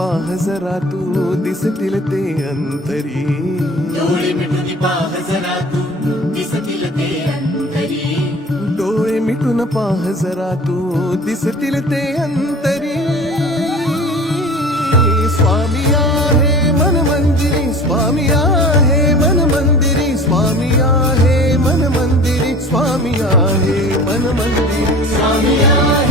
पाह जरा तू दिसतील ते अंतरी, डोळे मिटून पाह जरा तू दिसतील ते अंतरी, डोळे मिटून पाह जरा तू दिसतील ते अंतरी. स्वामी आहे मन मंदिरी, स्वामी आहे मन मंदिरी, स्वामी आहे मन मंदिरी, स्वामी आहे मन मंदिरी, स्वामी आहे